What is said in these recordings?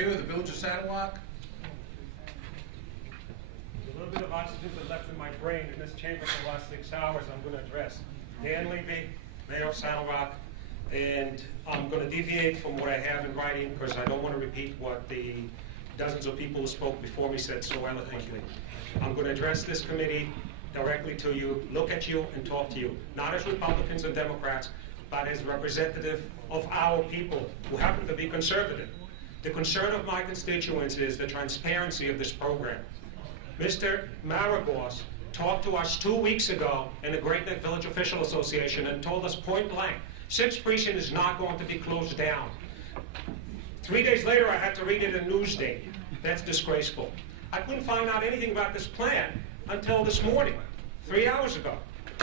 mayor of the village of Saddlewalk? There's a little bit of oxygen left in my brain in this chamber for the last 6 hours. I'm going to address Dan Levy, mayor of Saddlewalk, and I'm going to deviate from what I have in writing because I don't want to repeat what the dozens of people who spoke before me said so eloquently. I'm going to address this committee directly to you, look at you, and talk to you, not as Republicans and Democrats, but as representative of our people who happen to be conservative. The concern of my constituents is the transparency of this program. Mr. Maragos talked to us 2 weeks ago in the Great Neck Village Official Association and told us point blank, 6th Precinct is not going to be closed down. 3 days later, I had to read it in Newsday. That's disgraceful. I couldn't find out anything about this plan until this morning, 3 hours ago.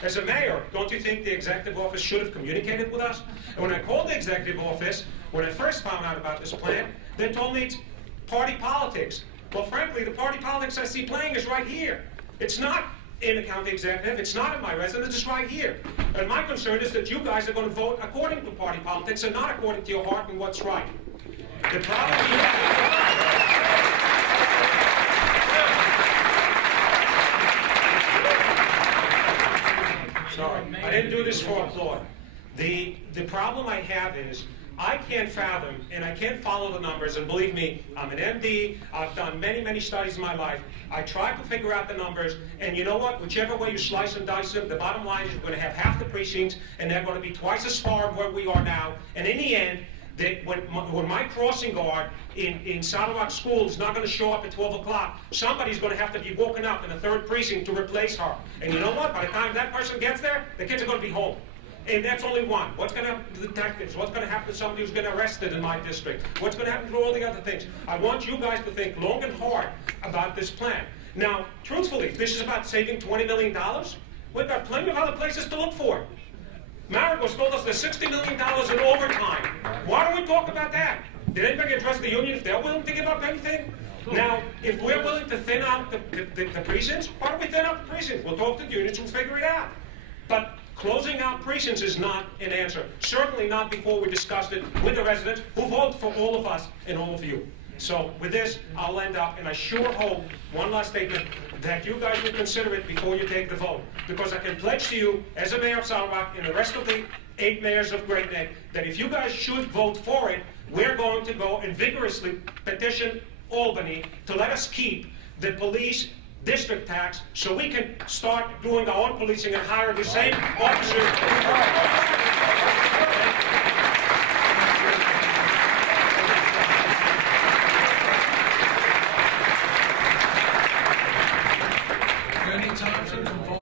As a mayor, don't you think the executive office should have communicated with us? And when I called the executive office, when I first found out about this plan, they told me it's party politics. Well, frankly, the party politics I see playing is right here. It's not in the county executive, it's not in my residence, it's right here. And my concern is that you guys are going to vote according to party politics and not according to your heart and what's right. The problem you have... Sorry, I didn't do this for applaud. The problem I have is I can't fathom and I can't follow the numbers, and believe me, I'm an MD, I've done many, many studies in my life. I tried to figure out the numbers, and you know what? Whichever way you slice and dice them, the bottom line is you're going to have half the precincts, and they're going to be twice as far where we are now. And in the end, when my crossing guard in Saddlewalk School is not going to show up at 12 o'clock, somebody's going to have to be woken up in the 3rd precinct to replace her. And you know what? By the time that person gets there, the kids are going to be home. And that's only one. What's going to happen to the detectives? What's going to happen to somebody who's been arrested in my district? What's going to happen to all the other things? I want you guys to think long and hard about this plan. Now, truthfully, if this is about saving $20 million, we've got plenty of other places to look for it. Maragos told us there's $60 million in overtime. Why don't we talk about that? Did anybody address the union if they're willing to give up anything? Now, if we're willing to thin out the precincts, why don't we thin out the precincts? We'll talk to the unions, we'll figure it out. But closing out precincts is not an answer. Certainly not before we discussed it with the residents who vote for all of us and all of you. So with this, I'll end up, and I sure hope, one last statement, that you guys will consider it before you take the vote. Because I can pledge to you, as a mayor of Saddlewalk and the rest of the 8 mayors of Great Neck, that if you guys should vote for it, we're going to go and vigorously petition Albany to let us keep the police district tax so we can start doing our own policing and hire the same officers.